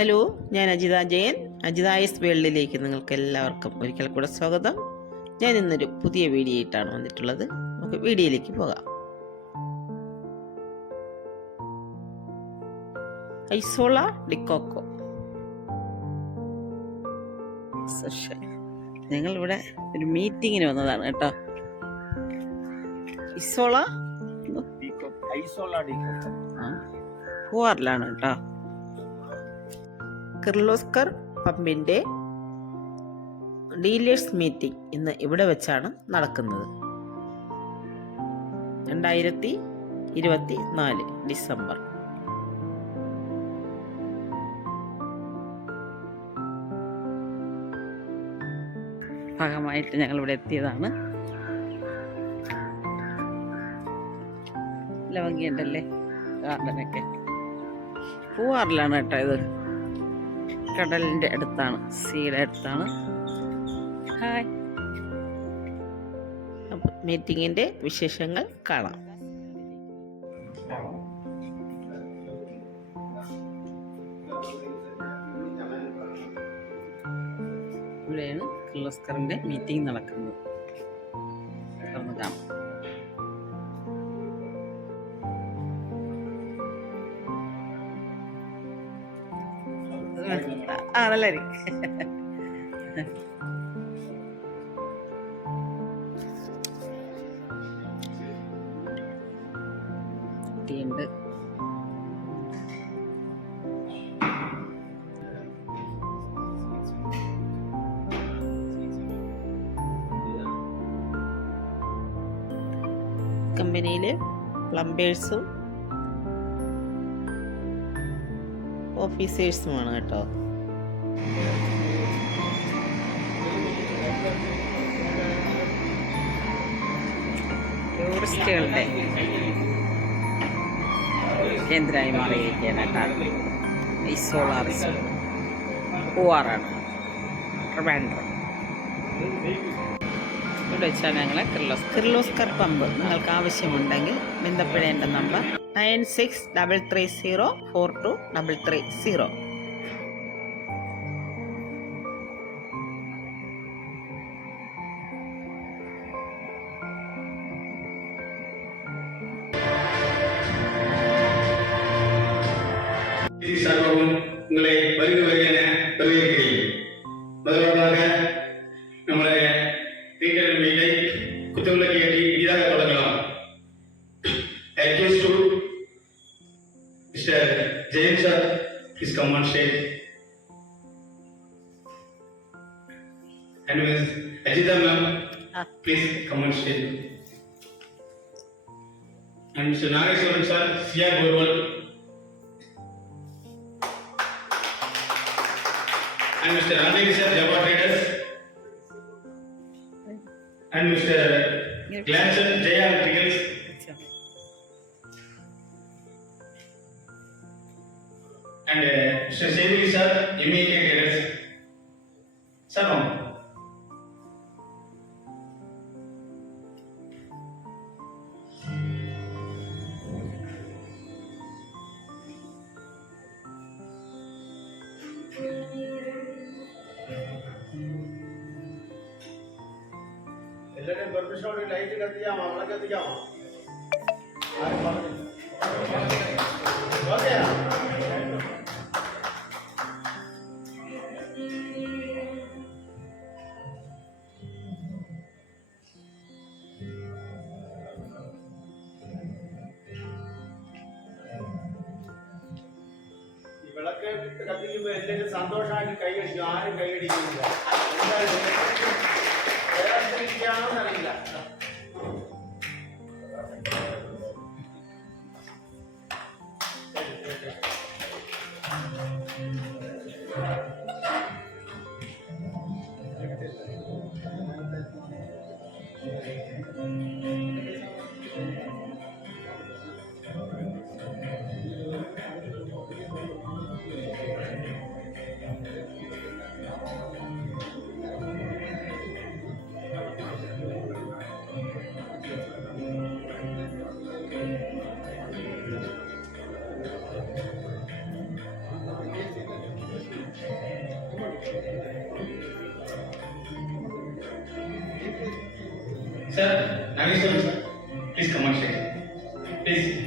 Hello, ഞാൻ അജിത ജയൻ. അജിതായസ് വേൾഡിലേക്ക് നിങ്ങൾക്ക് എല്ലാവർക്കും ഒരിക്കൽ കൂടെ സ്വാഗതം. ഞാൻ ഇന്നൊരു പുതിയ വീഡിയോ ആയിട്ടാണ് വന്നിട്ടുള്ളത്. നമുക്ക് വീഡിയോയിലേക്ക് പോകാം. Isola D coco. ഞങ്ങളിവിടെ ഒരു മീറ്റിങ്ങിന് വന്നതാണ് കേട്ടോ. പൂവാറിലാണ് കേട്ടോ. കിർലോസ്കർ പമ്പിന്റെ ഡീലേഴ്സ് മീറ്റിംഗ് ഇന്ന് ഇവിടെ വെച്ചാണ് നടക്കുന്നത്. 2024 ഡിസംബർ. ഭാഗമായിട്ട് ഞങ്ങൾ ഇവിടെ എത്തിയതാണ്. ലവങ്ങിയുണ്ടല്ലേ ഗാർഡനൊക്കെ. പൂവാറിലാണ് കേട്ടോ. ഇത് കടലിന്റെ അടുത്താണ്, സീയുടെ അടുത്താണ്. ഹായ്. അപ്പോൾ മീറ്റിങ്ങിന്റെ വിശേഷങ്ങൾ കാണാം. ഇവിടെയാണ് കിർലോസ്കറിന്റെ മീറ്റിംഗ് നടക്കുന്നത്. കാണാം. ആണല്ലേ. കുട്ടിയുണ്ട്. കമ്പനിയിലെ പ്ലംബേഴ്സും ഓഫീസേഴ്സുമാണ് കേട്ടോ. ടൂറിസ്റ്റുകളുടെ കേന്ദ്രമായി മാറിയിരിക്കുകയാണ് കേട്ടോ. Isola resort പൂവാറാണ്, Trivandrum. ഇവിടെ വെച്ചാണ് ഞങ്ങൾ കിർലോസ്കർ പമ്പ്. നിങ്ങൾക്ക് ആവശ്യമുണ്ടെങ്കിൽ ബന്ധപ്പെടേണ്ട നമ്പർ 9633042330. നിങ്ങളെ വരുന്നവരെ പ്രവേശിക്കുകയും അതുകൊണ്ടാണ് നമ്മുടെ കുത്തുകളൊക്കെ കയറ്റി ഇതാകെ തുടങ്ങാം. Mr. Jain sir, please come on stage. And Ms. Ajita ma'am, please come on stage. And Mr. Nageswaran sir, C.R. Borwal. And Mr. Anjali sir, Java Traders. And Mr. Glanson, Jaya Articles. And Mr. Sevi sir, MEK Traders. Sir, no. എല്ലാവരും പെർമിഷനോട് light കത്തിക്കാമോ? അവിടെ കത്തിക്കാമോ? ഓക്കെയാ? ഈ വിളക്ക് കത്തിക്കുമ്പോൾ എല്ലാവരും സന്തോഷമായിട്ട് കൈയടിക്കും. ആരും കൈയടിക്കുന്നില്ല. അറിയില്ല. Sir, Nageswaran sir, please come on stage. Please.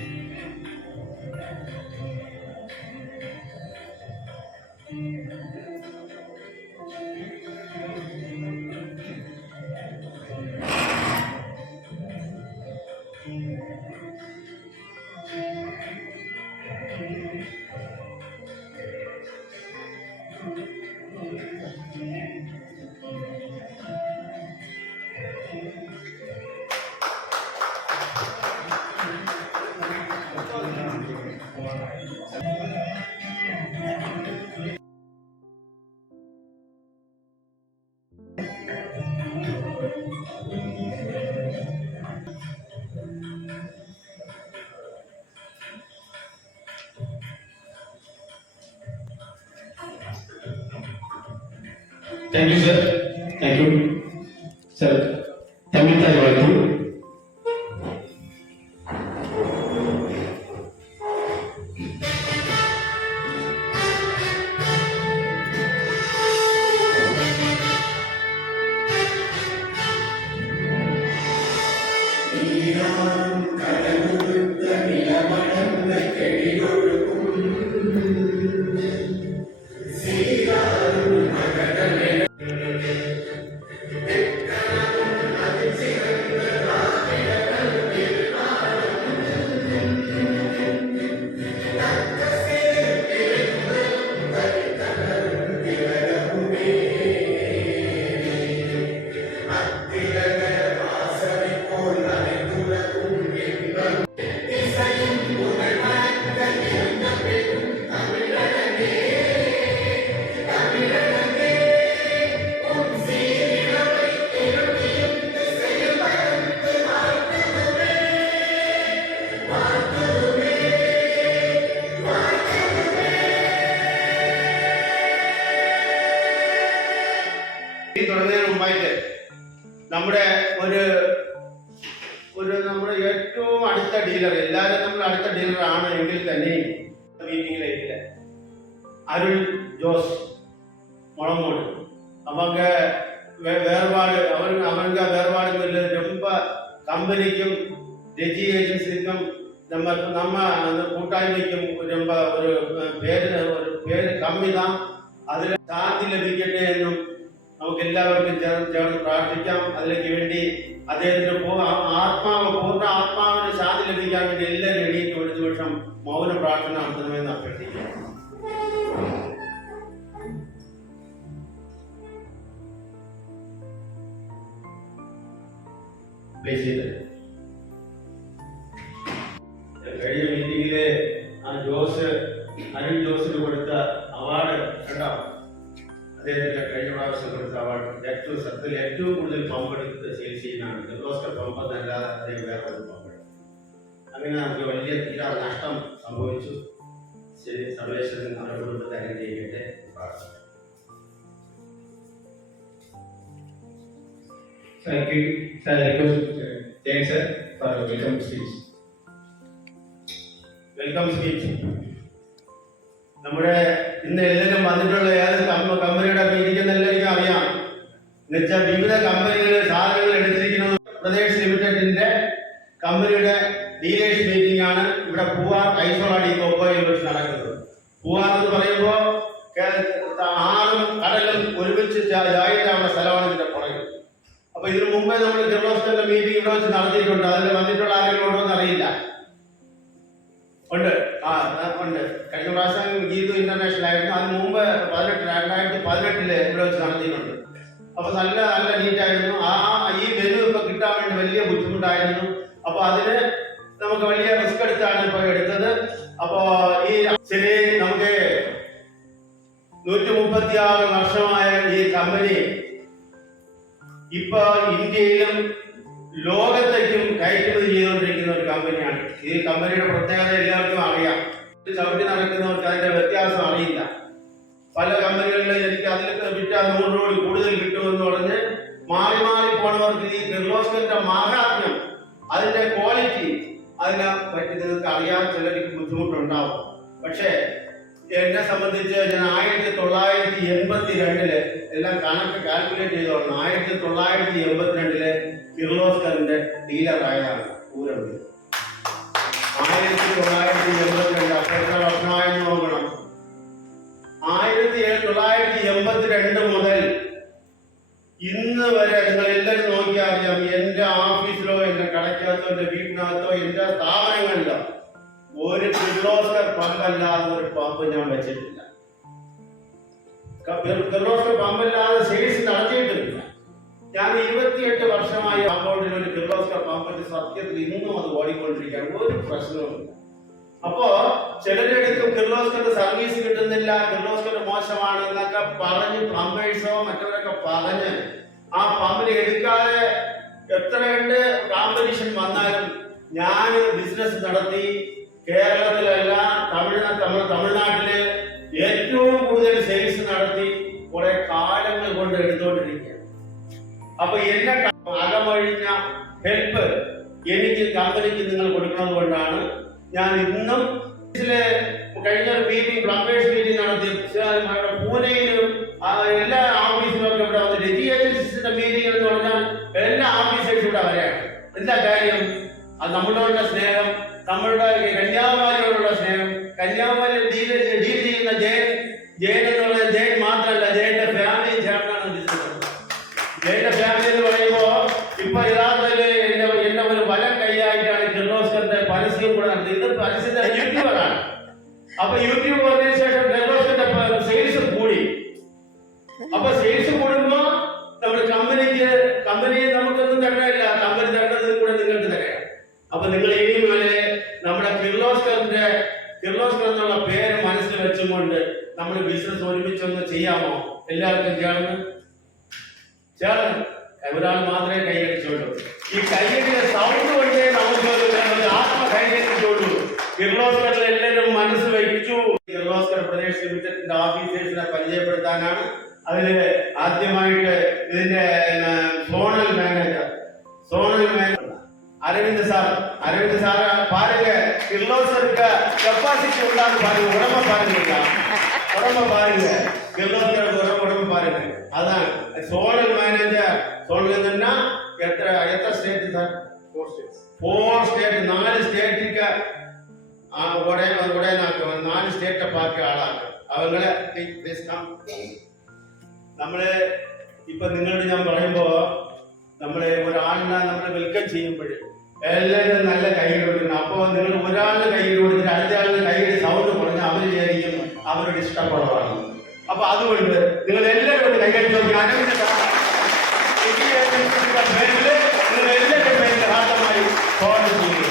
Thank you, sir. Thank you, sir. Tamita Ivatu. തുടങ്ങുന്നതിന് മുമ്പായിട്ട് നമ്മുടെ നമ്മുടെ ഏറ്റവും അടുത്ത ഡീലർ, എല്ലാവരും നമ്മുടെ അടുത്ത ഡീലർ ആണ് എങ്കിൽ തന്നെയും മീറ്റിംഗിലേക്ക് അരുൾ ജോസ് മുളമോട് அவங்க வேறுபாடு அவங்க வேறுபாடுகள் ரொம்ப கம்பெனிக்கும் ரெஜி ஏஜென்சிக்கும் நம்ம அந்த கூட்டாയ്മയ്ക്കും ரொம்ப ഒരു പേര് കമ്മി தான் അതിൽ ശാന്തി ലഭിക്കട്ടെ എന്നും നമുക്ക് എല്ലാവർക്കും ചേർന്ന് പ്രാർത്ഥിക്കാം. അതിലേക്ക് വേണ്ടി അദ്ദേഹത്തിന് പൂർണ്ണ ആത്മാവിന് ശാന്തി ലഭിക്കാൻ വേണ്ടി എല്ലാവരും എണീറ്റ് ഒരു നിമിഷം മൗന പ്രാർത്ഥന നടത്തണമെന്ന് അഭ്യർത്ഥിക്കാം. കഴിഞ്ഞ മീറ്റിംഗില് അരുൺ ജോസിന് കൊടുത്ത അവാർഡ് കേട്ടോ, അദ്ദേഹത്തിന് കഴിഞ്ഞ പ്രാവശ്യം കൊടുത്ത അവാർഡ് ഏറ്റവും കൂടുതൽ പമ്പെടുത്ത് സെയിൽസ് ചെയ്യുന്നതാണ്. കിർലോസ്കർ പമ്പ് എന്നല്ലാതെ അദ്ദേഹം വേറെ ഒരു പമ്പെടുത്തു. അങ്ങനെ നമുക്ക് വലിയ തീരാ നഷ്ടം സംഭവിച്ചു. ശരി, സർവേശ്വരൻ അവരുടെ കുടുംബത്തെ അനുഗ്രഹിക്കട്ടെ. പ്രാർത്ഥന. Thank you, sir. Thanks, sir, for welcome speech. Welcome speech. നമ്മുടെ ഇന്ന് എല്ലാവരും വന്നിട്ടുള്ള ഏത് കമ്പനിയുടെ ഇരിക്കുന്ന എല്ലാവർക്കും അറിയാം. എന്നുവെച്ചാൽ വിവിധ കമ്പനികൾ സാധനങ്ങൾ എടുത്തിരിക്കുന്നത് പ്രദേശ് ലിമിറ്റഡിന്റെ കമ്പനിയുടെ ഡീലേഴ്സ് മീറ്റിംഗ് ആണ് ഇവിടെ പൂവാർ ഐസോളാടി കോക്കോയിൽ വെച്ച് നടക്കുന്നത്. പൂവാർ എന്ന് പറയുമ്പോൾ ആറും കടലും ഒരുമിച്ച് ജായിട്ടാവുന്ന സ്ഥലമാണ് ഇതിന്റെ പുറകിൽ. അപ്പൊ ഇതിനു മുമ്പേ നമ്മൾ കിർലോസ്കറിന്റെ മീറ്റിംഗ് ഇവിടെ വെച്ച് നടത്തിയിട്ടുണ്ട്. അതിൽ വന്നിട്ടുള്ള ആരെങ്കിലും ഉണ്ടോ എന്ന് അറിയില്ല. ഉണ്ട്. കഴിഞ്ഞ പ്രാവശ്യം ഗീതു ഇന്റർനാഷണൽ ആയിരുന്നു. അതിന് മുമ്പ് 2018 ഇവിടെ വെച്ച് നടത്തിയിട്ടുണ്ട്. അപ്പൊ നല്ല നീറ്റായിരുന്നു. ഈ മെനു ഇപ്പൊ കിട്ടാൻ വേണ്ടി വലിയ ബുദ്ധിമുട്ടായിരുന്നു. അപ്പൊ അതിന് നമുക്ക് വലിയ റിസ്ക് എടുത്താണ് ഇപ്പൊ എടുത്തത്. അപ്പോ ഈ ശരി, നമുക്ക് 136 വർഷമായ ഈ കമ്പനി ഇപ്പൊ ഇന്ത്യയിലും ലോകത്തേക്കും കയറ്റുമതി ചെയ്തുകൊണ്ടിരിക്കുന്ന ഒരു കമ്പനിയാണ്. ഈ കമ്പനിയുടെ പ്രത്യേകത എല്ലാവർക്കും അറിയാം. ചവിട്ടി നടക്കുന്നവർക്ക് അതിന്റെ വ്യത്യാസം അറിയില്ല. പല കമ്പനികളിലും എനിക്ക് അതിൽ വിറ്റാൽ 100 കോടി കൂടുതൽ കിട്ടുമെന്ന് പറഞ്ഞ് മാറി പോണവർക്ക് ഈ കിർലോസ്കറിന്റെ മാഹാത്മ്യം, അതിന്റെ ക്വാളിറ്റി അതിനെ പറ്റി നിങ്ങൾക്ക് അറിയാൻ ചിലർക്ക് ബുദ്ധിമുട്ടുണ്ടാവും. പക്ഷേ എന്നെ സംബന്ധിച്ച് ഞാൻ 1982 എല്ലാം കണക്ക് കാൽക്കുലേറ്റ് ചെയ്തോളണം. 1982 കിർലോസ്കറിന്റെ ഡീലറായതാണ് ഊരമ്പി. 1982 അപ്പൊ എത്ര വർഷമായെന്ന് നോക്കണം. 1982 മുതൽ ഇന്ന് വരെ നിങ്ങൾ എല്ലാവരും നോക്കിയാൽ അറിയാം, എന്റെ ഓഫീസിലോ എന്റെ കടയ്ക്കകത്തോ എന്റെ വീട്ടിനകത്തോ എന്റെ സ്ഥാപനങ്ങളിലോ ഒരു കിർലോസ്കർ പമ്പല്ലാതെ ഒരു പമ്പ് ഞാൻ വെച്ചിട്ടില്ല. കിർലോസ്കർ പമ്പല്ലാതെ സെയിൽസ് നടത്തിയിട്ടില്ല. ഞാൻ 28 വർഷമായി അക്കൗണ്ടിൽ ഒരു കിർലോസ്കർ പമ്പ് വെച്ച് സത്യത്തിൽ ഇന്നും അത് ഓടിക്കൊണ്ടിരിക്കുകയാണ്, ഒരു പ്രശ്നവുമില്ല. അപ്പോ ചിലരെടുക്കും കിർലോസ്കറിന്റെ സർവീസ് കിട്ടുന്നില്ല, കിർലോസ്കർ മോശമാണ് എന്നൊക്കെ പറഞ്ഞ് പമ്പേഴ്സോ മറ്റവരൊക്കെ പറഞ്ഞ് ആ പമ്പിന് എടുക്കാതെ എത്ര കണ്ട് കോമ്പറ്റീഷൻ വന്നാലും ഞാൻ ബിസിനസ് നടത്തി കേരളത്തിലല്ല തമിഴ്നാട്ടില് ഏറ്റവും കൂടുതൽ സെയിൽസ് നടത്തി കുറെ കാലങ്ങൾ കൊണ്ട് എടുത്തുകൊണ്ടിരിക്കുകയാണ്. അപ്പൊ എന്നെ അകമഴിഞ്ഞ ഹെൽപ്പ് എനിക്ക് കമ്പനിക്ക് നിങ്ങൾ കൊടുക്കുന്നത് കൊണ്ടാണ് ഞാൻ ഇന്നും കഴിഞ്ഞ ഒരു മീറ്റിംഗ് പ്ലംബേഴ്സ് മീറ്റിംഗ് നടത്തി പൂനെയിലും എല്ലാ ഓഫീസിലും ഒക്കെ ഇവിടെ വന്നിട്ട് GHSന്റെ മീറ്റിംഗ് എന്ന് പറഞ്ഞാൽ എല്ലാ ഓഫീസേഴ്സും ഇവിടെ വരെയാണ്. എന്താ കാര്യം? അത് നമ്മളോടുള്ള സ്നേഹം, നമ്മളുടെ കന്യാകുമാരിയോടുള്ള സ്നേഹം. കന്യാകുമാരി ഡീൽ ചെയ്യുന്ന ജയൻ എന്ന് പറയുന്നത് ജയൻ മാത്രമല്ല, ജയന്റെ ഫാമിലി ചേർന്നാണ് ബിസിനസ്. ജയന്റെ ഫാമിലി എന്ന് പറയുമ്പോ ഇപ്പൊ യഥാർത്ഥത്തില് എന്റെ ഒരു വലം കൈയായിട്ടാണ് കിർലോസ്കറിന്റെ പരസ്യം കൂടെ നടത്തി. ഇത് പരസ്യത്തിന്റെ യൂട്യൂബറാണ്. അപ്പൊ യൂട്യൂബ് വന്നതിന് ശേഷം കിർലോസ്കറിന്റെ സെയിൽസ് കൂടി. അപ്പൊ സെയിൽസ് കൂടുമ്പോ നമ്മുടെ കമ്പനി നമുക്കൊന്നും തരണില്ല, കമ്പനി തരേണ്ടത് കൂടെ നിങ്ങൾക്ക് തരാം. അപ്പൊ നിങ്ങൾ ഇനിയും വരെ നമ്മുടെ കിർലോസ്കർ എന്നുള്ള പേര് മനസ്സിൽ വെച്ചുകൊണ്ട് നമ്മൾ ബിസിനസ് ഒരുമിച്ചൊന്ന് ചെയ്യാമോ? എല്ലാവർക്കും ചേർന്ന് ഒരാൾ മാത്രമേ കൈയടിച്ചോളൂ. ഈ കൈയടിയുടെ സൗണ്ട് കൊണ്ടേ നമുക്ക് ആത്മ കൈയടിച്ചോളൂ. കിർലോസ്കറിൽ എല്ലാവരും മനസ്സ് വയ്ച്ചു. കിർലോസ്കർ പ്രദേശ് ലിമിറ്റഡിന്റെ ഓഫീസേഴ്സിനെ പരിചയപ്പെടുത്താനാണ്. അതില് ആദ്യമായിട്ട് ഇതിന്റെ സോണൽ മാനേജർ அரவிந்த் சார் பாருங்க, கிர்லோஸ்கருக்கு கெப்பாசிட்டி உள்ளான்னு பாருங்க, உடம்ப பாருங்க, கிர்லோஸ்கருக்கு உடம்ப பாருங்க. அதான் சோனல் மேனேஜர். சோனல் என்னன்னா எத்தனை ஸ்டேட் சார்? 4 ஸ்டேட். 4 ஸ்டேட்டுக்கு உடைய 4 ஸ்டேட்டை பார்க்க ஆளாக்கு അവങ്ങളെ നമ്മള് ഇപ്പൊ നിങ്ങളോട് ഞാൻ പറയുമ്പോ നമ്മള് ഒരാളിനെ നമ്മൾ വെൽക്കം ചെയ്യുമ്പോഴേ എല്ലാവരും നല്ല കൈയ്യടി കൊടുക്കണം. അപ്പൊ നിങ്ങൾ ഒരാളിന് കൈയ്യടി കൊടുത്തിട്ട് അടുത്ത ആളിന് കൈയ്യടി സൗണ്ട് പറഞ്ഞാൽ അവര് വിചാരിക്കും അവരുടെ ഇഷ്ടക്കുറവാണ്. അപ്പൊ അതുകൊണ്ട് നിങ്ങൾ എല്ലാവരും കൈയ്യടി നോക്കി അരവിന്ദ് നിങ്ങൾ എല്ലാവരും പേരിൽ ഹാർദമായി സ്വാഗതം ചെയ്യുന്നു.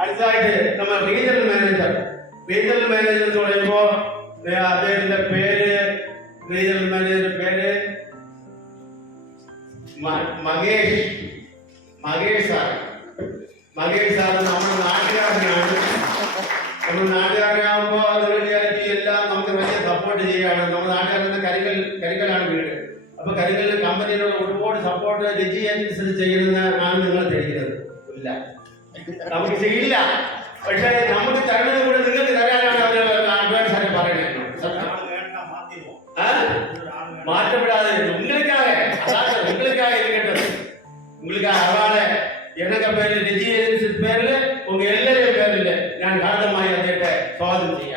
അടുത്തായിട്ട് നമ്മൾ റീജിയണൽ മാനേജർ എന്ന് പറയുമ്പോ അദ്ദേഹത്തിന്റെ പേര് മകേഷ് സാർ നമ്മുടെ നാട്ടുകാരനാണ്. നമ്മൾ നാട്ടുകാരനാകുമ്പോ എല്ലാം നമുക്ക് വലിയ സപ്പോർട്ട് ചെയ്യുകയാണ്. നമ്മുടെ നാട്ടുകാരന്റെ കരിക്കലാണ് വീട്. അപ്പൊ കരിക്കലിന് കമ്പനിയിലുള്ള ഒരുപാട് സപ്പോർട്ട് GHS ചെയ്യുന്നതാണ് നിങ്ങൾ ചെയ്യുന്നത്. ഇല്ല, നമുക്ക് ചെയ്യില്ല. പക്ഷെ നമുക്ക് തരുന്നത് കൂടെ നിങ്ങൾക്ക് തരാനാണ് അഡ്വാൻസ് ആയിട്ട് പറയുന്നത്. மாற்றப்படாது. உங்களுக்காக இருக்கட்டும். உங்களுக்காக அவார்டு எனக்கு பேர்ல GHS பேர்ல உங்க எல்லாரையும் பேர்ல நான் காரணமாய் அதை சுவாதம் செய்ய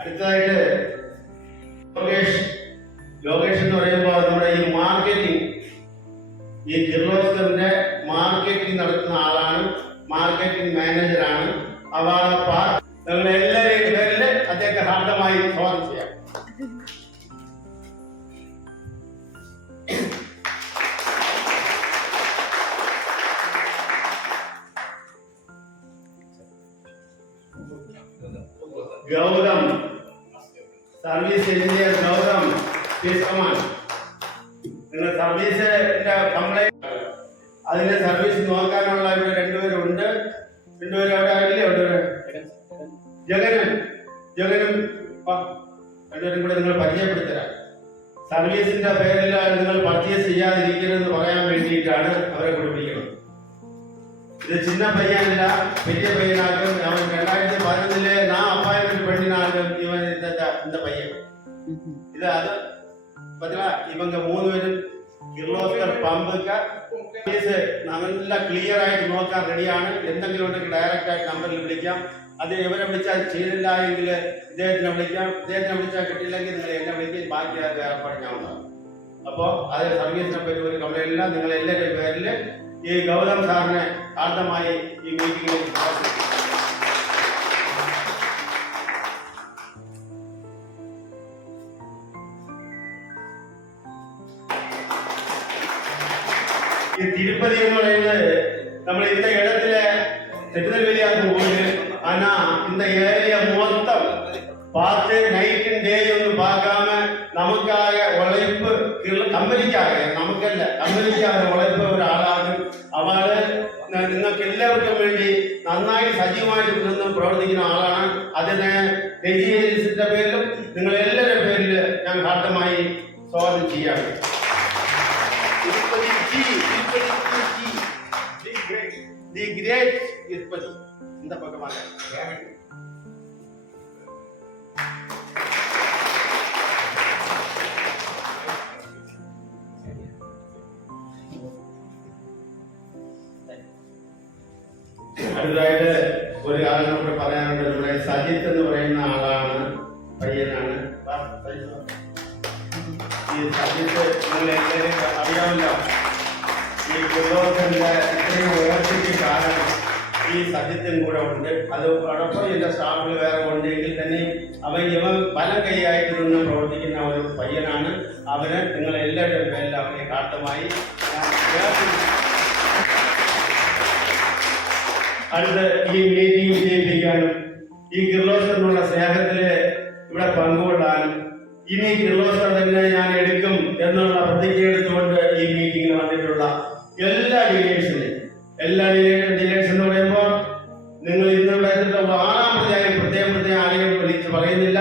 അടുത്തതായിട്ട് ലോകേഷ് എന്ന് പറയുമ്പോൾ നമ്മുടെ ഈ മാർക്കറ്റിംഗ്, ഈ കിർലോസ്കറിന്റെ മാർക്കറ്റിംഗ് നടത്തുന്ന ആളാണ്, മാർക്കറ്റിംഗ് മാനേജറാണ്. നിങ്ങളുടെ എല്ലാവരുടെയും പേരിൽ അദ്ദേഹത്തെ ഹാർദമായി സ്വാഗതം ചെയ്യാം. ഗൗതം, സർവീസ് എഞ്ചിനീയർ ഗൗതം, നിങ്ങൾ സർവീസിന്റെ കംപ്ലൈന്റ് അതിന്റെ സർവീസ് നോക്കാനുള്ള ഇവിടെ രണ്ടുപേരുണ്ട്. രണ്ടുപേരും അവിടെ ആരില്ലേ? അവിടെ ജഗനും രണ്ടുപേരും കൂടെ നിങ്ങൾ പരിചയപ്പെടുത്തരാം. സർവീസിന്റെ പേരിൽ നിങ്ങൾ പർച്ചേസ് ചെയ്യാതിരിക്കരുതെന്ന് പറയാൻ വേണ്ടിയിട്ടാണ് അവരെ കുടിപ്പിക്കുന്നത്. ഇത് ചിന്ന പയ്യനല്ല, വലിയ പയ്യനാകും. അവൻ 2011 ഞാൻ അപ്പായിന്റ് പെണ്ണിനാകും ഇവൻ இந்த പയ്യൻ. ഇത് അത് ഇവങ്ക 3 പേരും കിർലോസ്കർ പമ്പൊക്കെ നല്ല ക്ലിയർ ആയിട്ട് നോക്കാൻ റെഡിയാണ്. എന്തെങ്കിലും ഉണ്ടെങ്കിൽ ഡയറക്റ്റ് ആയിട്ട് നമ്പറിൽ വിളിക്കാം. അത് ഇവരെ വിളിച്ചാൽ ചെയ്തില്ല എങ്കിൽ ഇദ്ദേഹത്തിനെ വിളിക്കാം. ഇദ്ദേഹത്തിനെ വിളിച്ചാൽ കിട്ടിയില്ലെങ്കിൽ നിങ്ങൾ എന്നെ വിളിക്കുകയും ബാക്കി ഏർപ്പാട് ഞാൻ ഉണ്ടാകും. അപ്പോൾ അത് സർവീസിനെ പറ്റി ഒരു കംപ്ലൈന്റ് ഇല്ല. നിങ്ങൾ എല്ലാവരുടെയും പേരിൽ ഈ ഗൗതം സാറിനെ ആദ്യമായി ഈ മീറ്റിംഗിലേക്ക് സ്വാഗതം. ഈ തിരുപ്പതി എന്ന് പറയുന്നത് നമ്മൾ இந்த இடத்துல திருநெல்வேலியாக்கு போகுது. ஆனா இந்த ஏரியா மொத்தம் பார்த்து நைட் டே ஒன்றும் பார்க்காம நமக்காக உழைப்பு കമ്പനിക്കാக നമുക്കല്ല കമ്പനിക്കാக ഉழைപ്പ് ഒരാളാകും. അവള് നിങ്ങൾക്ക് എല്ലാവർക്കും വേണ്ടി നന്നായി സജീവമായിട്ട് നിന്ന് പ്രവർത്തിക്കുന്ന ആളാണ്. അതിനെ രജിയുടെ പേരിലും നിങ്ങൾ എല്ലാവരുടെ പേരിൽ ഞാൻ ഹാർദമായി സ്വാഗതം ചെയ്യാണ്. The great Tirupati. இந்த பக்கமாக അടുത്തതായിട്ട് ഒരു കാര്യം നമുക്ക് പറയാനുണ്ട്. നമ്മുടെ സജിത്ത് എന്ന് പറയുന്ന ആളാണ്, പയ്യനാണ്. ഈ സജിത്ത് നിങ്ങൾ എല്ലാവരും അറിയാമല്ലോ. ഈ കിർലോസ്കറിന്റെ ഇത്രയും ഉയർച്ചയ്ക്ക് കാരണം ഈ സജിത്തും കൂടെ ഉണ്ട്. അതോടൊപ്പം എന്റെ സ്റ്റാഫിൽ വേറെ ഉണ്ടെങ്കിൽ തന്നെ ഇവൻ പല കൈയായിട്ട് നിന്ന് പ്രവർത്തിക്കുന്ന ഒരു പയ്യനാണ്. അവന് നിങ്ങൾ എല്ലാവരുടെയും പേരിൽ അവനെ കാട്ടമായി അടുത്ത് ഈ മീറ്റിംഗ് വിജയിപ്പിക്കാനും ഈ കിർലോസ്കറിനുള്ള സ്നേഹത്തില് ഇവിടെ പങ്കുകൊള്ളാനും ഇനി കിർലോസ്കർ തന്നെ ഞാൻ എടുക്കും എന്നുള്ള പ്രതിജ്ഞ എടുത്തുകൊണ്ട് ഈ മീറ്റിംഗിൽ വന്നിട്ടുള്ള എല്ലാ ഡീലേഴ്സിനെയും ഡീലേഴ്സ് എന്ന് പറയുമ്പോൾ നിങ്ങൾ ഇന്നിവിടെ ആറാമതായി പ്രത്യേകം ആരെയും വിളിച്ച് പറയുന്നില്ല.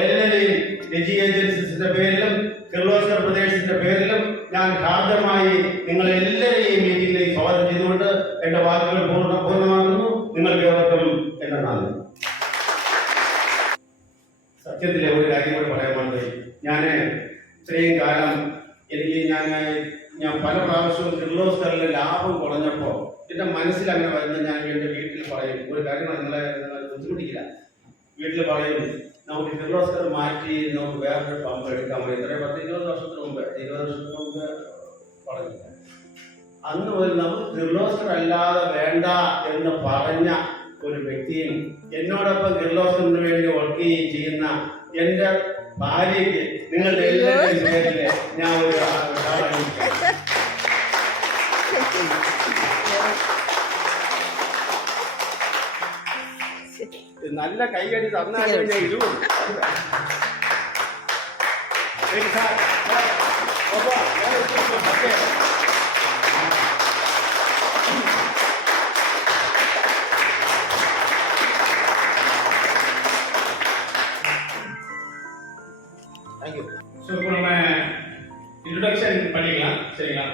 എല്ലാവരെയും രജി ഏജൻസീസിന്റെ പേരിലും കിർലോസ്കർ പ്രദേശത്തിന്റെ പേരിലും ഞാൻ ഹാർദമായി നിങ്ങൾ എല്ലാവരെയും മീറ്റിംഗിലേക്ക് സ്വാഗതം ചെയ്തുകൊണ്ട് എന്റെ വാക്കുകൾ പൂർണ്ണമാകുന്നു. നിങ്ങൾക്ക് ഏവർക്കും എന്റെ നന്ദി. സത്യത്തിലെ ഒരു കാര്യം കൂടെ പറയാൻ വേണ്ടി ഞാൻ ഇത്രയും കാലം എനിക്ക് ഞാൻ പല പ്രാവശ്യവും കിർലോസ്കറിലെ ലാഭം കുറഞ്ഞപ്പോൾ എന്റെ മനസ്സിൽ അങ്ങനെ വരുന്നത് ഞാൻ എന്റെ വീട്ടിൽ പറയും. ഒരു കാര്യം നിങ്ങളെ ബുദ്ധിമുട്ടിക്കില്ല. വീട്ടിൽ പറയും, നമുക്ക് കിർലോസ്കർ മാറ്റി നമുക്ക് വേറൊരു പമ്പ് എടുക്കാൻ പറ്റും. ഇത്രയും 10-20 വർഷത്തിന് മുമ്പ് 20 വർഷത്തിന് മുമ്പ് പറഞ്ഞില്ല. അന്ന് മുതൽ നമുക്ക് കിർലോസ്കർ അല്ലാതെ വേണ്ട എന്ന് പറഞ്ഞ ഒരു വ്യക്തിയും എന്നോടൊപ്പം കിർലോസ്കറിന് വേണ്ടി വർക്ക് ചെയ്യുന്ന എന്റെ ഭാര്യയ്ക്ക് നിങ്ങളുടെ എല്ലാവരുടെയും പേരിൽ ഞാൻ ഒരു നല്ല കൈകടി തന്നാൽ ഞാൻ ഇടും. இப்போ நம்ம இன்ட்ரோடக்ஷன் பண்ணிக்கலாம், சரிங்களா?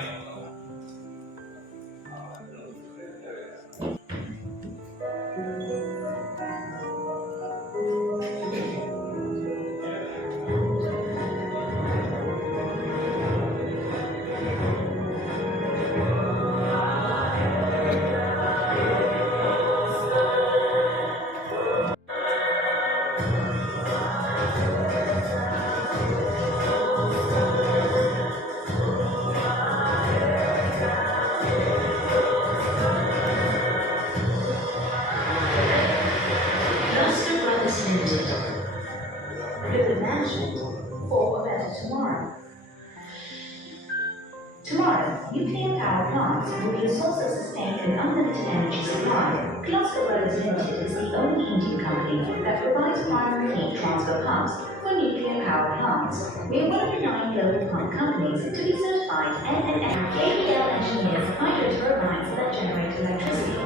Tomorrow, nuclear power plants will be a source of sustained and unlimited energy supply. Kirloskar Brothers Limited is the only Indian company that provides primary heat transfer pumps for nuclear power plants. We are one of the 9 global pump companies to be certified NNN KBL engineers hydro turbines that generate electricity.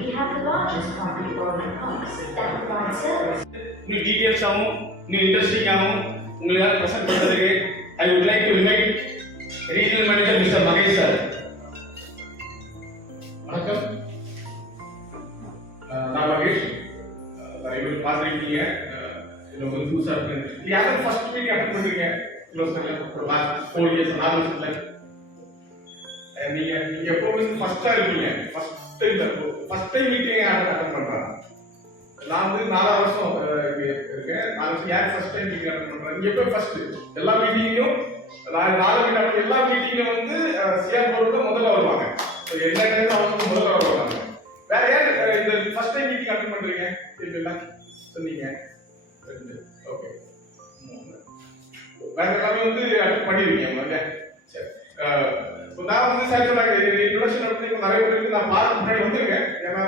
we have the largest concrete boiler pumps that provide service. இன்னும் டீடைல்ஸாகவும் இன்னும் இன்ட்ரெஸ்டிங்காகவும் உங்களுக்கு present பண்ணுறதுக்கு I would like to invite regional manager mister Mahesh sir. வணக்கம், நான் மகேஷ். இவர் பார்த்துருக்கீங்க, இதில் கொஞ்சம் புதுசாக இருக்கு. யாரும் ஃபர்ஸ்ட் மீட்டிங் அட்டன் பண்ணிருக்கீங்க க்ளோஸரில் ஒரு 4 இயர்ஸ் 4 வருஷத்தில். நீங்கள் எப்போவுமே ஃபர்ஸ்ட்டாக இருப்பீங்க. ஃபர்ஸ்ட் டைம் மீட்டிங் அட்டன் பண்ணுறாங்க. நான் வந்து 4 வருஷம் இருக்கேன். 4 வருஷம் யார் ஃபர்ஸ்ட் டைம் மீட்டிங் அட்டன் பண்ணுறாங்க? நீங்கள் எப்போ ஃபர்ஸ்ட் எல்லா மீட்டிங்கும் நான் 4 மீட்டிங் எல்லா மீட்டிங்கும் வந்து சிஆர் போர்டு முதல்ல வருவாங்க. எல்லா இடத்துல அவங்க முதல்ல வருவாங்க. வேற யார் இந்த ஃபர்ஸ்ட் டைம் மீட்டிங் அட்டெண்ட் பண்றீங்க? தெரியல சொன்னீங்க. ஓகே, வேற எல்லாமே வந்து அட்டெண்ட் பண்ணிருக்கீங்க இல்ல? சரி. நான் வந்து சார் சொன்னாங்க இன்ட்ரோடக்ஷன் நடத்தி நிறைய பேருக்கு நான் பார்க்க முன்னாடி வந்திருக்கேன். ஏன்னா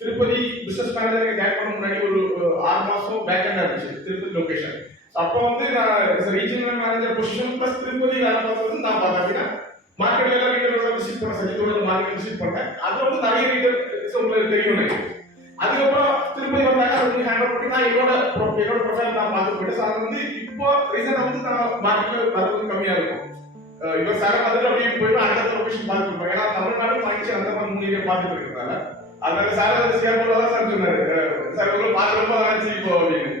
திருப்பதி பிசினஸ் மேனேஜருக்கு கேட் பண்ண முன்னாடி ஒரு 6 மாசம் பேக் எண்ட் இருந்துச்சு திருப்பதி லொகேஷன். அப்போ வந்து நான் regional manager position plus Tirupati வேலை பார்த்தது நான் பார்த்தேன். மார்க்கெட்ல எல்லாம் ரீட்டெயிலர் விசிட் பண்ண சஜித்தோட மார்க்கெட் விசிட் பண்ணேன். அது வந்து நிறைய ரீட்டெயில் உங்களுக்கு தெரியும் எனக்கு. அதுக்கப்புறம் திருப்பதி வந்தாங்க வந்து ஹேண்ட் ஓவர் பண்ணி நான் என்னோட ப்ரொஃபைல் நான் பார்த்து போயிட்டு சார் வந்து இப்போ ரீசெண்டாக வந்து நான் மார்க்கெட்ல வரது கம்மியாக இருக்கும். இப்போ சார் வந்துட்டு அப்படியே போயிட்டு அடுத்த லொகேஷன் பார்த்துட்டு இருப்பேன். ஏன்னா தமிழ்நாடு பாய்ச்சி அந்த மாதிரி 3 ஏரியா பார்த்துட்டு இருக்கிறாங்க. அதனால சார் வந்து சேர்ந்து தான் சார் சொன்னாரு, சார் உங்களை பார்த்து ரொம்ப ஆச்சு இப்போ அப்படின்னு.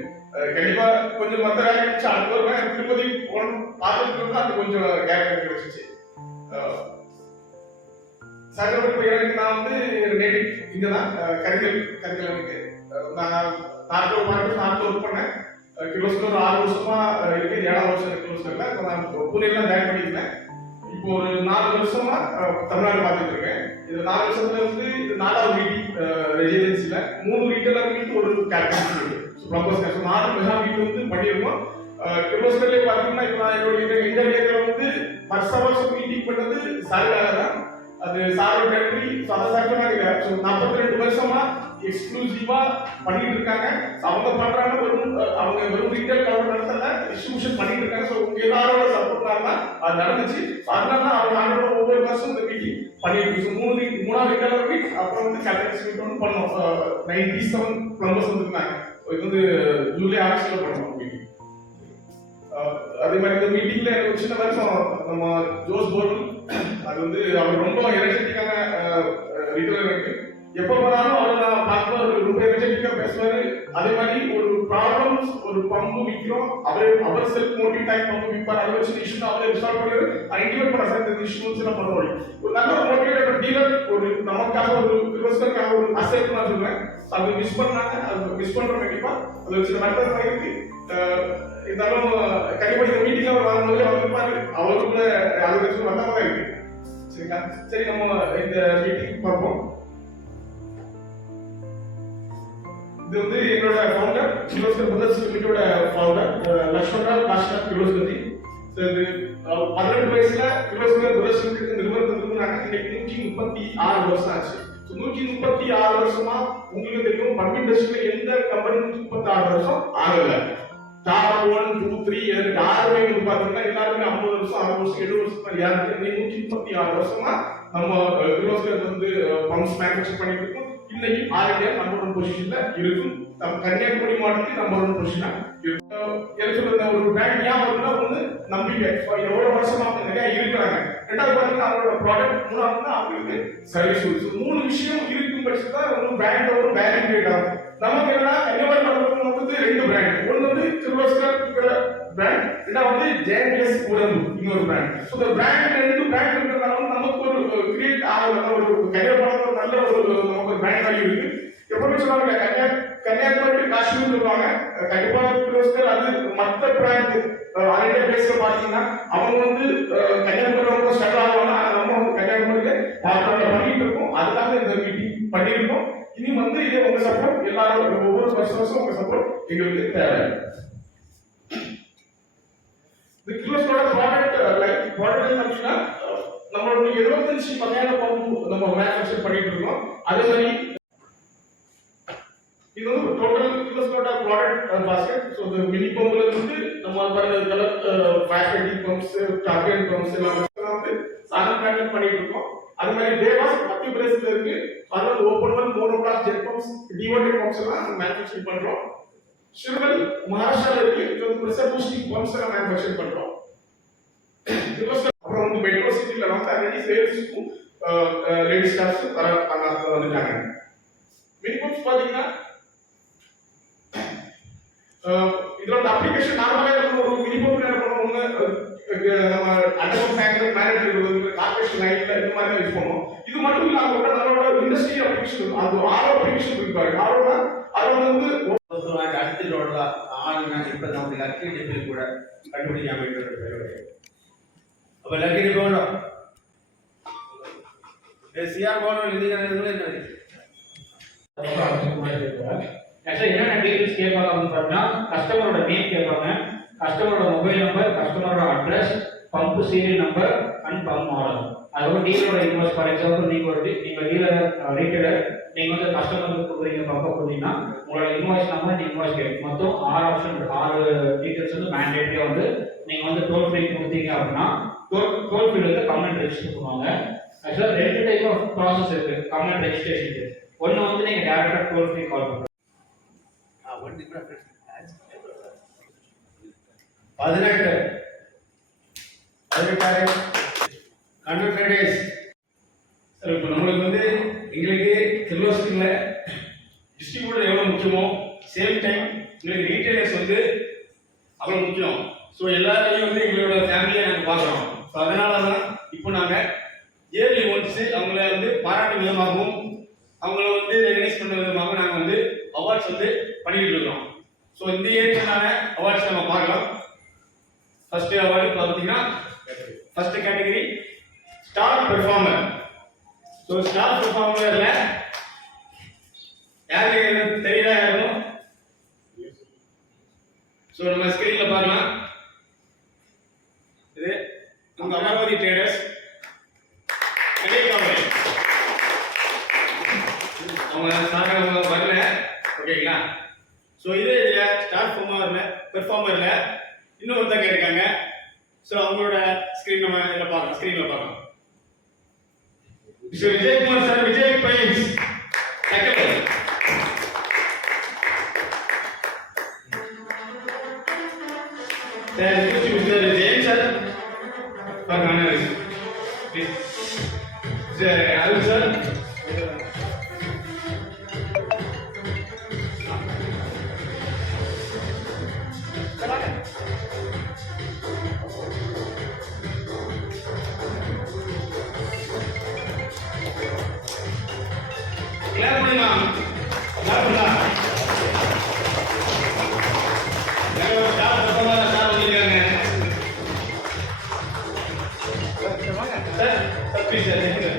கண்டிப்பா கொஞ்சம் மற்ற வேலை அடுத்த வருவேன். திருப்பதி பார்த்துட்டு இருந்தா அது கொஞ்சம் கேப் கிடைச்சிச்சு. சார் இப்போ எனக்கு நான் வந்து நேட்டிவ் இங்கே தான் கரிக்கலுக்கு நான் நாட்டு ஒர்க் பண்ணேன். கிலோஸ்கர் ஒரு 6 வருஷமா இருக்கு. 7ஆவது வருஷம் கிலோஸ்கர்ல நான் புனேலாம் ஜாயின் பண்ணியிருந்தேன். இப்போ ஒரு 4 வருஷமா தமிழ்நாடு பார்த்துட்டு இருக்கேன். இது 4 வருஷத்துல வந்து இது 4வது மீட்டிங் ரெசிடென்சில 3 ரீட்டெயிலர் மீட் ஒரு கேட்டகரி ப்ளம்பர்ஸ் 4 மெகா மீட் வந்து பண்ணியிருக்கோம். கிலோஸ்கர்ல பார்த்தீங்கன்னா இப்போ நான் என்னோட இந்த ஏரியாவில் வந்து வருஷம் மீட்டிங் பண்ணது சாருக்காக தான். அது சாரோட கண்ட்ரி சதசாட்டமாக இருக்கு. 42 வருஷமா எக்ஸ்க்ளூசிவா பண்ணிட்டு இருக்காங்க. அவங்க பண்றாங்க அவங்க வெறும் ரீட்டைல் கவர் நடத்தல, டிஸ்ட்ரிபியூஷன் பண்ணிட்டு இருக்காங்க. ஸோ உங்க எல்லாரோட சப்போர்ட்னால தான் அது நடந்துச்சு. அதனால தான் அவங்க ஒவ்வொரு வருஷம் இந்த மீட்டிங் பண்ணிட்டு இருக்கு. 3 ரீட்டைலர் மீட் அப்புறம் வந்து கேட்டகரி மீட் வந்து பண்ணோம். 97 ப்ளம்பர்ஸ் வந்துருக்காங்க. இது வந்து ஜூலை ஆகஸ்ட்ல பண்ணோம் மீட்டிங். அதே மாதிரி இந்த மீட்டிங்ல எனக்கு சின்ன வருஷம் நம்ம ஜோஸ் போர்டு அது வந்து அவர் ரொம்ப எனர்ஜெட்டிக்கான ரீட்டெயிலர் இருக்கு. எப்போ போனாலும் அவர் நான் பார்க்கும்போது ரொம்ப எனர்ஜெட்டிக்கா பேசுவாரு. அதே மாதிரி ஒரு ப்ராப்ளம்ஸ் ஒரு பம்பு விற்கிறோம், அவர் செல்ஃப் மோட்டிவ் டைம் பம்பு விற்பார். அதை வச்சு இஷ்யூ அவரை ரிசால்வ் பண்ணுவாரு. ஐடியேட் பண்ண சார் இந்த இஷ்யூஸ் எல்லாம் பண்ண முடியும். ஒரு நல்ல ஒரு மோட்டிவேட்டட் டீலர் ஒரு நமக்காக ஒரு ரிவர்ஸ்க்காக ஒரு அசெட் நான் சொல்லுவேன். அது மிஸ் பண்ணாங்க, அது மிஸ் பண்றோம் கண்டிப்பா. அது வச்சு நல்ல இருக்கு. இருந்தாலும் கண்டிப்பா இந்த மீட்டிங்ல அவர் வரும்போது வந்திருப்பாரு. அவருக்குள்ள அது வச்சு வந்தமா இருக்கு. சரிங்களா? சரி, நம்ம இந்த மீட்டிங் பார்ப்போம். இது வந்து என்னோட founder கிலோஸ்கர் brothers லிமிட்டோட founder Laxmanrao Kashyap கிலோஸ்கர். இது 18 வயசுல கிலோஸ்கர் பிரதர்ஸ் லிமிட்டட் நிறுவனத்துக்கு நாங்க இன்னைக்கு 136 வருஷம் ஆச்சு. 136 வருஷமா உங்களுக்கு தெரியும் பம்பு இண்டஸ்ட்ரியில எந்த கம்பெனி 136 வருஷம் ஆகல. டாப் 1 2 3 யாருமே வந்து பாத்தீங்கன்னா எல்லாருமே 50 வருஷம் 60 வருஷம் 70 வருஷம் யாருக்கு 136 வருஷமா நம்ம கிலோஸ்கர் வந்து பம்ப்ஸ் மேனுஃபேக்சர் பண்ணிட்டு இருக்கோம். இன்னைக்கு ஆர்டியா நம்பர் 1 பொசிஷன்ல இருக்கும். கன்னியாகுமரி மாவட்டத்தில் நம்பர் 1 பொசிஷனா இருக்கும். எனக்கு சொல்ற ஒரு பிராண்ட் ஞாபகம்னா ஒண்ணு நம்பிக்கை. எவ்வளவு வருஷமா நிறைய இருக்கிறாங்க. ரெண்டாவது பாத்தீங்கன்னா அவங்களோட ப்ராடக்ட், மூணாவது அவங்களுக்கு சர்வீஸ். 3 விஷயம் இருக்கும் பட்சத்துல ஒரு பிராண்ட் ஒரு வேல்யூ கிரியேட் ஆகும். நமக்கு என்ன கன்னியாகுமரி மாவட்டத்தில் வந்து 2 பிராண்ட். ஒன்னு வந்து கிர்லோஸ்கர் பிராண்ட், ரெண்டாவது ஜேஎன்எஸ் உடம்பு இன்னொரு பிராண்ட். ஸோ இந்த பிராண்ட் 2 பிராண்ட் இருக்கிறதால நமக்கு ஒரு கிரியேட் ஆகும். ஒரு கன்னியாகுமரி நல்ல ஒரு நமக்கு பிராண்ட் வேல்யூ இருக்கு. எப்பவுமே சொல்லுவாங்க கன்னியாகுமரி காஷ்மீர் சொல்லுவாங்க. கண்டிப்பா கிர்லோஸ்கர் அது மற்ற பிராண்ட் அதே பிளேஸ்ல பாத்தீங்கன்னா அவங்க வந்து கன்னியாகுமரி ரொம்ப ஸ்ட்ரகிள் ஆகுவாங்க. நம்ம வந்து கன்னியாகுமரியில பண்ணிட்டு இருக்கோம். அதுக்காக இந்த மீட்டிங் பண்ணிருக்கோம். இனி வந்து இது உங்க சப்போர்ட் எல்லாரும் ஒவ்வொரு வருஷம் உங்க சப்போர்ட் எங்களுக்கு தேவை. இந்த கிர்லோஸ்கரோட ப்ராடக்ட் அப்படின்னா நம்மளோட 75 வகையான பம்பு நம்ம மேனுஃபேக்சர் பண்ணிட்டு இருக்கோம். அதே மாதிரி இது வந்து டோட்டல் கிர்லோஸ்கரோட ப்ராடக்ட் பாஸ்கெட். ஸோ இந்த மினி பம்புல இருந்து நம்ம பாருங்க fire fighting pumps, turbine pumps எல்லாம் வந்து சாதம் பேட்டர்ன் பண்ணிட்டு இருக்கோம். அது மாதிரி தேவாஸ் மத்திய பிரதேசத்துல இருக்கு. அது வந்து ஓப்பன் ஒன் நாங்க மேனுஃபேக்சர் பண்றோம். ஷிர்வல் மகாராஷ்டிரால இருக்கு. இது வந்து பிரஷர் பூஸ்டிங் பம்ப்ஸ் நாங்க மேனுஃபேக்சர் பண்றோம். அப்புறம் வந்து மெட்ரோ சிட்டில வந்து ஆல்ரெடி சேல்ஸ்க்கும் லேடி ஸ்டாஃப்ஸ் வந்துட்டாங்க. மினி பம்ப்ஸ் பாத்தீங்கன்னா இதோட அப்ளிகேஷன் நார்மலா இருக்கும். ஒரு மினி பம்ப் என்ன பண்ணுவோம், நம்ம அண்டர் டேங்கர் மேனேஜ் கார்பரேஷன் லைன்ல இந்த மாதிரி யூஸ் பண்ணுவோம். இது மட்டும் இல்லாம கூட நம்மளோட இண்டஸ்ட்ரி அப்ளிகேஷன் அது ஆரோ அப்ளிகேஷன் இருக்கு. ஆரோனா அது வந்து അടുത്തിട്ടുള്ള ആളിനെ ഇപ്പൊ നമുക്ക് ലക്കി ടിപ്പിൽ കൂടെ കണ്ടുപിടിക്കാൻ വേണ്ടിയുള്ള പരിപാടി. അപ്പൊ ലക്കി ടിപ്പ് ഉണ്ടോ? സിആർ ബോർഡോ നിങ്ങൾ ஆக்சுவலா என்னென்ன டீடைல்ஸ் கேட்பாங்க அப்படின்னு பார்த்தீங்கன்னா கஸ்டமரோட நேம் கேட்பாங்க, கஸ்டமரோட மொபைல் நம்பர், கஸ்டமரோட address, pump serial number and pump model. அதுவும் டீலரோட இன்வாய்ஸ். ஃபார் எக்ஸாம்பிள் நீங்க டீலர் ரீட்டெயிலர் நீங்க வந்து கஸ்டமருக்கு கொடுக்குறீங்க பம்பை கொடுத்தீங்கன்னா உங்களோட இன்வாய்ஸ் நம்பர் இன்வாய்ஸ் கேட்கும். மொத்தம் 6 ஆப்ஷன் 6 டீடைல்ஸ் வந்து மேண்டேட்டரியா வந்து நீங்க வந்து டோல் ஃப்ரீ கொடுத்தீங்க அப்படின்னா டோல் ஃப்ரீ வந்து கமெண்ட் ரெஜிஸ்டர் பண்ணுவாங்க. ஆக்சுவலா 2 டைப் ஆஃப் ப்ராசஸ் இருக்கு கமெண்ட் ரெஜிஸ்ட்ரேஷனுக்கு. ஒன்னு வந்து நீங்க டைரக்டா டோல் ஃப்ரீ கால் பண்ணுங்க. 18 100 days. சார் இப்போ நம்மளுக்கு வந்து எங்களுக்கு கிர்லோஸ்கிங்ல டிஸ்ட்ரிபியூட்டர் எவ்வளவு முக்கியமோ சேம் டைம் எங்களுக்கு ரீட்டைலர்ஸ் வந்து அவ்வளவு முக்கியம். ஸோ எல்லாரையும் வந்து எங்களோட ஃபேமிலியை நாங்கள் பார்க்குறோம். ஸோ அதனால தான் இப்போ நாங்கள் இயர்லி ஒன்ஸ் அவங்கள வந்து பாராட்டு விதமாகவும் அவங்கள வந்து ரெகனைஸ் பண்ண விதமாகவும் நாங்கள் வந்து அவார்ட்ஸ் வந்து பண்ணிட்டு இருக்கோம். ஸோ இந்த இயர்க்கான அவார்ட்ஸ் நம்ம பார்க்கலாம். ஃபர்ஸ்ட் அவார்டு பார்த்தீங்கன்னா first category star performer. So star பெர்ஃபார்மர்ல யாருக்கு தெரியல யாரும்? ஸோ நம்ம ஸ்கிரீன்ல பார்க்கலாம். இது உங்க அமராவதி ட்ரேடர்ஸ் கடைக்காவல். அவங்க சாதாரண வரல, ஓகேங்களா? ஸோ இதே இதில் ஸ்டார் பெர்ஃபார்மர்ல இன்னொருத்தங்க இருக்காங்க. ஸோ அவங்களோட ஸ்கிரீன் நம்ம இதில் பார்க்கலாம், ஸ்கிரீன்ல பார்க்கலாம். Mister Vijayakumar sir, Vijay paints second. Sir mister Jayan sir பார்க்கலாம் please. Sir Arun sir. Clap பண்ணுங்க, கிளாப் பண்ணுங்க. யாரோ ஸ்டார் பெர்ஃபார்மர் சார் வந்திருக்காங்க. சார் சார் ப்ளீஸ் சார் நில்லுங்க.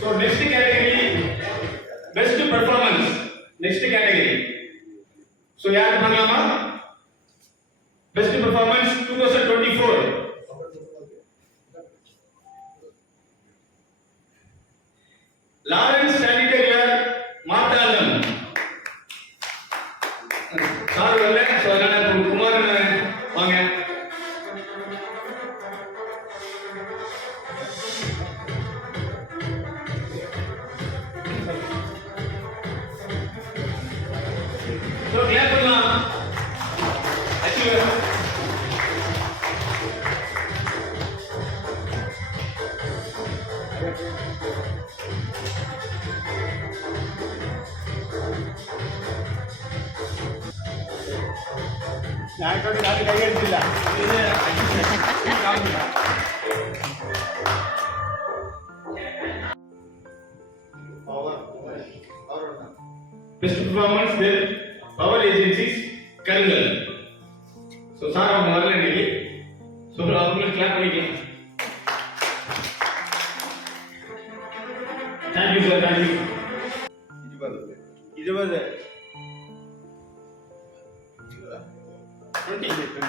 So next category, best performance. Next category. So yaar pangalama? Best performance 2024. Lawrence Sanitariware Marthalam. Sir வரல, so அதனால குமார் வாங்க. So clap பண்ணலாம். Actually ഞാൻ കൈ എടുത്തില്ല. Best performance with Power Agencies Karangal. So sir அவங்க வரல இன்னைக்கு. ஸோ அவங்களுக்கு கிளாப் பண்ணிக்கலாம். Thank you sir, thank you. 20 20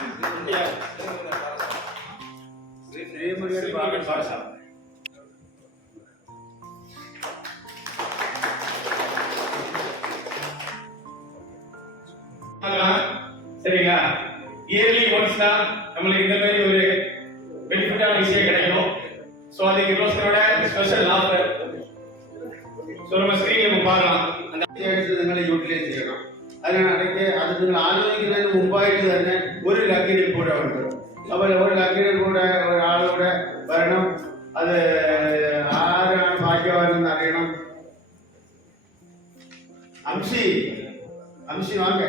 பாஷா. சரிங்களா? இயர்லி ஒன்ஸ் தான் நம்மளுக்கு இந்த மாதிரி ஒரு பெனிஃபிட்டான விஷயம் கிடைக்கும். ஸோ அது கிர்லோஸ்கரோட ஸ்பெஷல் ஆஃபர். ஸோ நம்ம സ്ക്രീനിൽ பார்க்கலாம். அந்த നിങ്ങൾ യൂട്ടിലൈസ് ചെയ്യണം. അതിനിടയ്ക്ക് അത് നിങ്ങൾ ആലോചിക്കുന്നതിന് മുമ്പായിട്ട് തന്നെ ഒരു ലക്കിഡിൽ കൂടെ ഉണ്ട്. അപ്പോൾ ഒരു ലക്കിഡിൽ കൂടെ ഒരാളുടെ വരണം. അത് ആരാണ് ഭാഗ്യവാനെന്ന് അറിയണം. അംശി വാങ്ങ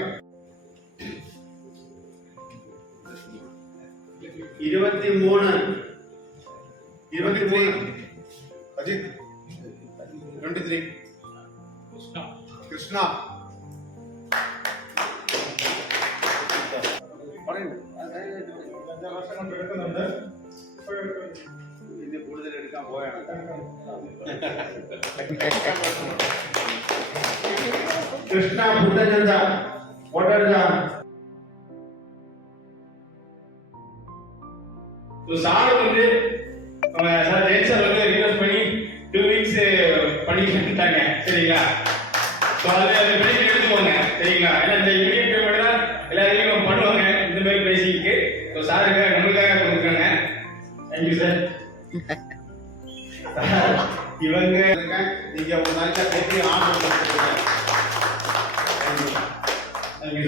23 അജിത് 23 കൃഷ്ണ എടുക്കുന്നുണ്ട്. ഇനി കൂടുതൽ എടുക്കാൻ പോയാണ്. കൃഷ്ണ പുത്തനന്ദ ഓട്ടോടുക്കാം. சார் வந்து சார் ஜெயின் சார் வந்து ரிக்வெஸ்ட் பண்ணி 2 வீக்ஸ் பண்ணிட்டாங்க. சரிங்களா? ஸோ அது பேசி எடுத்துக்கோங்க. சரிங்களா? ஏன்னா இந்த இமீடியட் பேமெண்ட் தான் எல்லாரையும் பண்ணுவாங்க இந்த மாதிரி பேசிக்கு. ஸோ சாருக்கு நம்மளுக்காக கொடுக்குறாங்க. Thank you sir. இவங்க நீங்க ஒரு நாளைக்கு பேசி ஆர்டர் பண்ணுங்க. தேங்க்யூ.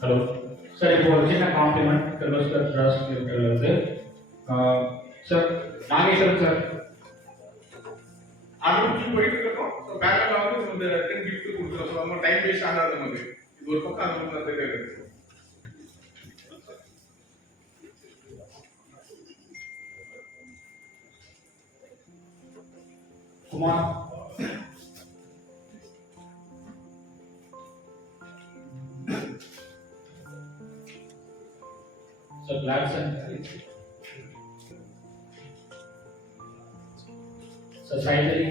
ஹலோ சார், இப்போ ஒரு சின்ன காம்ப்ளிமெண்ட் கிர்லோஸ்கர் ட்ரஸ்ட் இருக்கிறது. சார் நாகேஸ்வரன் சார் அனுப்பி போயிட்டு இருக்கோம். பேக்ல வந்து இந்த ரிட்டர்ன் கிஃப்ட் கொடுத்துறோம். ஸோ நம்ம டைம் வேஸ்ட் ஆகாது நமக்கு. இது ஒரு பக்கம் அது வந்து இருக்கு. Kumar sir, Gladson sir, Saidari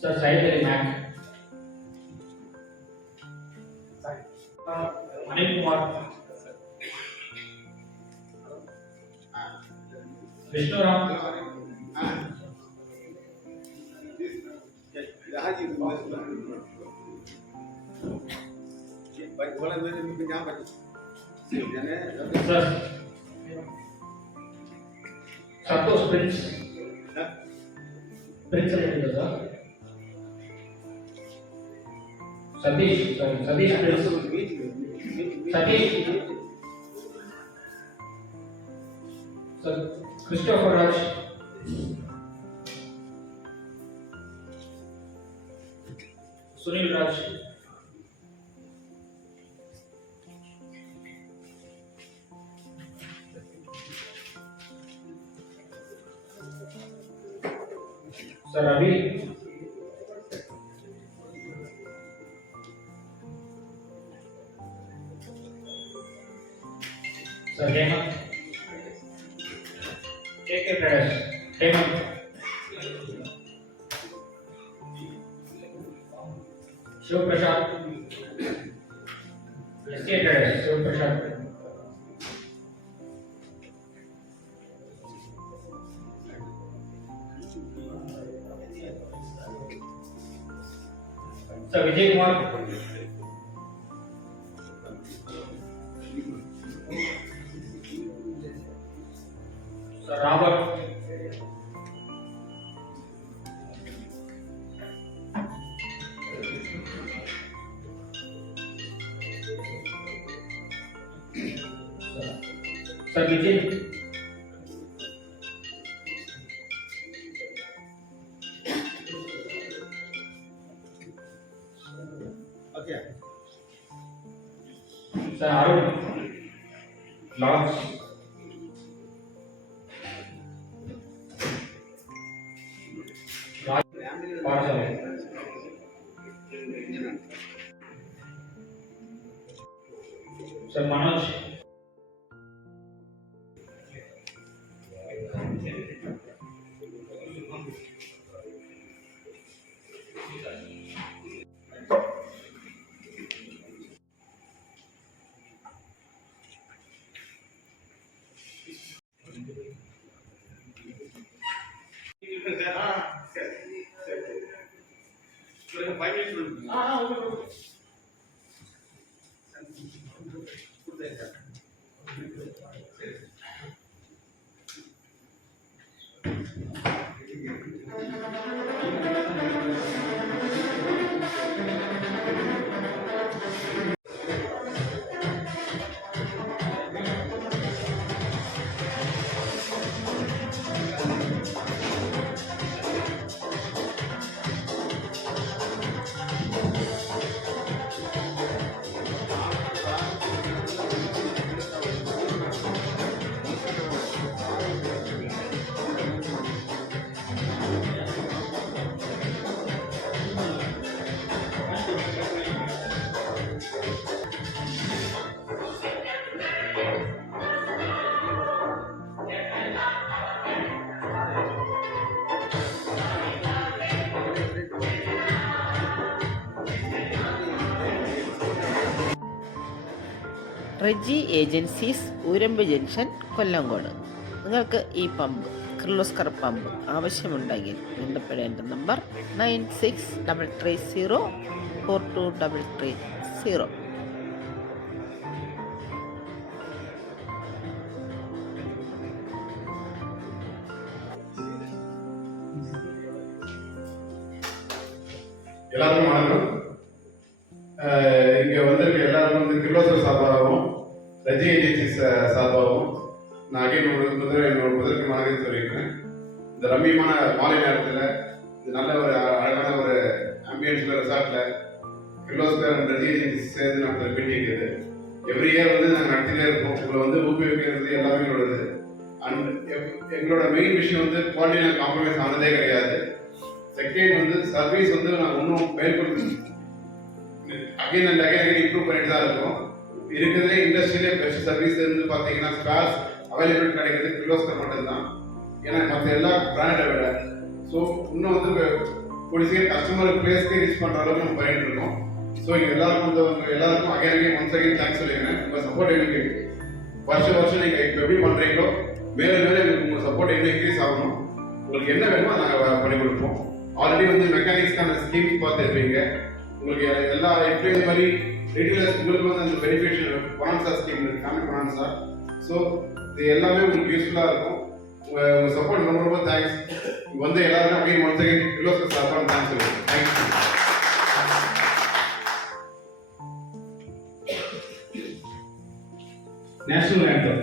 sir, Saidari ma'am, Anil Kumar, Vishnuram, sir Santosh Prince Prince sir, Satish Satish Prince Satish sir, Christopher Raj, Sunil Raj, sir अभी sir Hemant, K traders Hemant, Shiv Prasad, SK traders Shiv प्रसाद, sir Vijay Kumar, sir Robert, sir Vijay, sir Arun, Lords, Sir Manoj. Reji agencies Oorambu junction Kollangode. നിങ്ങൾക്ക് ഈ പമ്പ് കിർലോസ്കർ പമ്പ് ആവശ്യമുണ്ടെങ്കിൽ ബന്ധപ്പെടേണ്ട നമ്പർ 9633042330. எல்லாருக்கும் வணக்கம். இங்கே வந்திருக்க எல்லாருக்கும் கிர்லோஸ்கர் சார்பாகவும் ரஜி ஏஜென்சிஸ் சார்பாகவும் நான் அகைன் என்னோட முதலுக்கு வணக்கம் சொல்லியிருக்கிறேன். இந்த ரம்மியமான மாலை நேரத்தில் இது நல்ல ஒரு அழகான ஒரு ஆம்பியன்ஸில் ரெசார்ட்டில் கிர்லோஸ்கர் அண்ட் ரஜி ஏஜென்சிஸ் சேர்ந்து நடத்துகிற மீட்டிங் இது. எவ்ரி இயர் நாங்கள் நடத்திட்டே இருக்கோம். உங்களை ஊக்குவிக்கிறது எல்லாமே எங்களோடது. அண்ட் எங்களோட மெயின் விஷயம் குவாலிட்டியில் காம்ப்ரமைஸ் ஆனதே கிடையாது. செகண்ட் சர்வீஸ் நாங்கள் இன்னும் மேற்கொண்டு அகைன் அண்ட் அகைன் இம்ப்ரூவ் பண்ணிட்டு தான் இருக்கோம். இருக்கிறதே இண்டஸ்ட்ரியிலே பெஸ்ட் சர்வீஸ் பார்த்தீங்கன்னா ஸ்பேர்ஸ் அவைலபிள் கிடைக்கிறது கிர்லோஸ்கர் மட்டும்தான். ஏன்னா மற்ற எல்லா பிராண்டை விட ஸோ இன்னும் கூடிய கஸ்டமர் பிளேஸ்க்கே ரீச் பண்ணுற அளவுக்கு நம்ம பண்ணிட்டு இருக்கோம். ஸோ எல்லாருக்கும் எல்லாருக்கும் அகைன் ஒன்ஸ் அகைன் தேங்க்ஸ் சொல்லிடுறேன். உங்கள் சப்போர்ட் எங்களுக்கு வருஷம் நீங்கள் இப்போ எப்படி பண்ணுறீங்களோ மேலே எங்களுக்கு உங்கள் சப்போர்ட் இன்னும் இன்க்ரீஸ் ஆகணும். உங்களுக்கு என்ன வேணுமோ நாங்கள் பண்ணி கொடுப்போம். ஆல்ரெடி மெக்கானிக்ஸ்க்கான ஸ்கீம்ஸ் பார்த்துருப்பீங்க. உங்களுக்கு எல்லா எப்படி இந்த மாதிரி ரீட்டெயிலர்ஸ் உங்களுக்கு அந்த பெனிஃபிஷியல் பனான்சா ஸ்கீம் இருக்குது, ஃபேமிலி பனான்சா. ஸோ இது எல்லாமே உங்களுக்கு யூஸ்ஃபுல்லாக இருக்கும். உங்கள் சப்போர்ட் ரொம்ப ரொம்ப தேங்க்ஸ். எல்லாருமே அகைன் ஒன்ஸ் அகைன் கிர்லோஸ்கர் சார்பாக தேங்க்ஸ் சொல்லுங்கள். தேங்க்யூ. National anthem.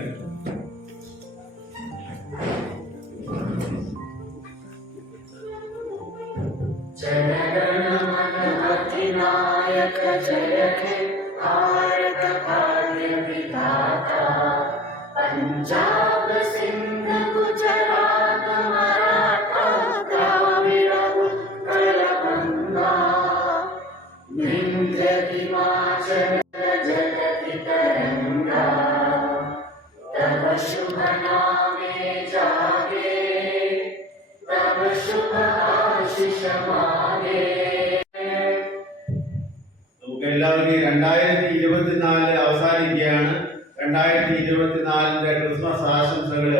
जनगणमनमधिनायक जय हे भारत भाग्य विधाता पंजाब सिंध गुजरात मराठा द्राविड उत्कल गंगा विंध्य हिमाचल जगति तरंगा तब शुभ नामे जागे तब शुभ आशीष मागे. നമുക്ക് എല്ലാവർക്കും 2024 അവസാനിക്കുകയാണ്. 2024 ക്രിസ്മസ് ആശംസകൾ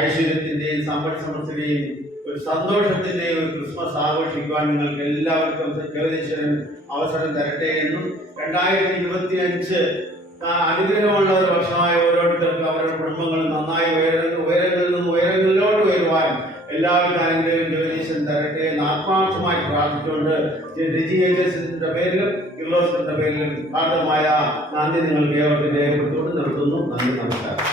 ഐശ്വര്യത്തിന്റെയും സമ്പൽ സമൃദ്ധിയുടെയും ഒരു സന്തോഷത്തിന്റെയും ഒരു ക്രിസ്മസ് ആഘോഷിക്കുവാൻ നിങ്ങൾക്ക് എല്ലാവർക്കും ജഗദീശ്വരൻ അവസരം തരട്ടെ എന്നും 2025 അനുഗ്രഹമുള്ള ഒരു വർഷമായ ഓരോരുത്തർക്കും അവരുടെ കുടുംബങ്ങളും നന്നായി ഉയരങ്ങളിൽ നിന്നും ഉയരങ്ങളിലോട്ട് ഉയരുവാൻ എല്ലാവരും അനുഗ്രഹം ജഗദീശ്വരൻ തരട്ടെ എന്ന് ആത്മാർത്ഥമായി പ്രാർത്ഥിച്ചുകൊണ്ട് രജി ഏജൻസിന്റെ പേരിലും കിർലോസ്കറിന്റെ പേരിലും ആർദ്രമായ നന്ദി നിങ്ങൾക്ക് ഏവർക്കും രേഖപ്പെടുത്തിക്കൊണ്ട് നിർത്തുന്നു. നന്ദി, നമസ്കാരം.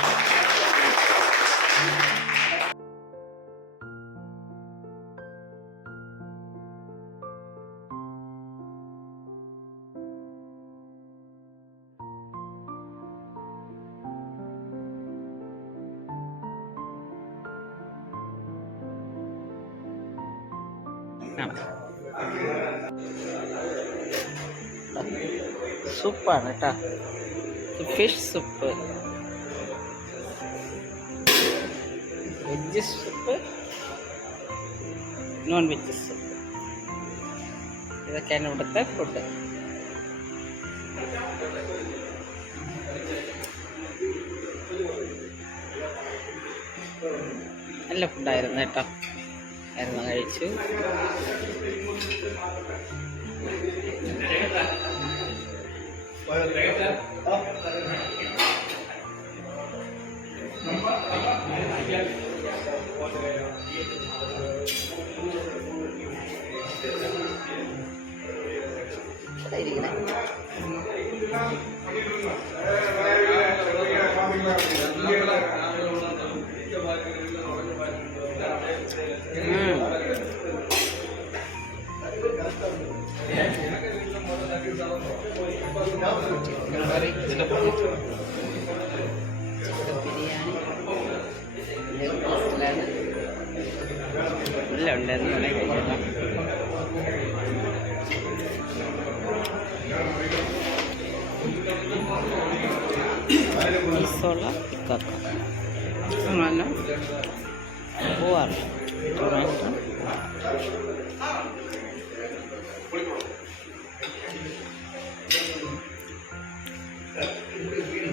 സൂപ്പറാണ് കേട്ടോ. Fish soup, veg soup, non veg soup. ഇതൊക്കെയാണ് ഇവിടുത്തെ ഫുഡ്. നല്ല ഫുഡായിരുന്നു കേട്ടോ. ആയിരുന്നു കഴിച്ചു. ബിരിയാണി എല്ലാം ഉണ്ടായിരുന്നു. വളരെ കഴിക്കണം. സോള അങ്ങനെ പോവാറ് ടൊമാറ്റോ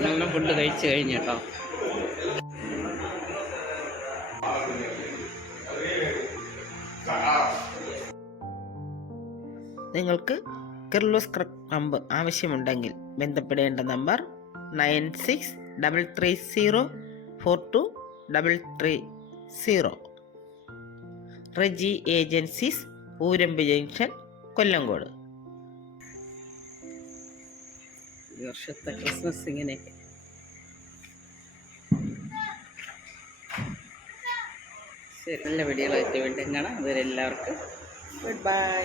നല്ല ഫുഡ് കഴിച്ച് കഴിഞ്ഞു കേട്ടോ. നിങ്ങൾക്ക് കിർലോസ് ക്രംബ് ആവശ്യമുണ്ടെങ്കിൽ ബന്ധപ്പെടേണ്ട number 9633042330. Reji agencies, Oorambu junction, Kollengode. ഈ വർഷത്തെ ക്രിസ്മസ് ഇങ്ങനെയൊക്കെ. ശരി, നല്ല വീഡിയോകളായിട്ട് വീണ്ടും കാണാം. അതുവരെ എല്ലാവർക്കും ഗുഡ് ബൈ.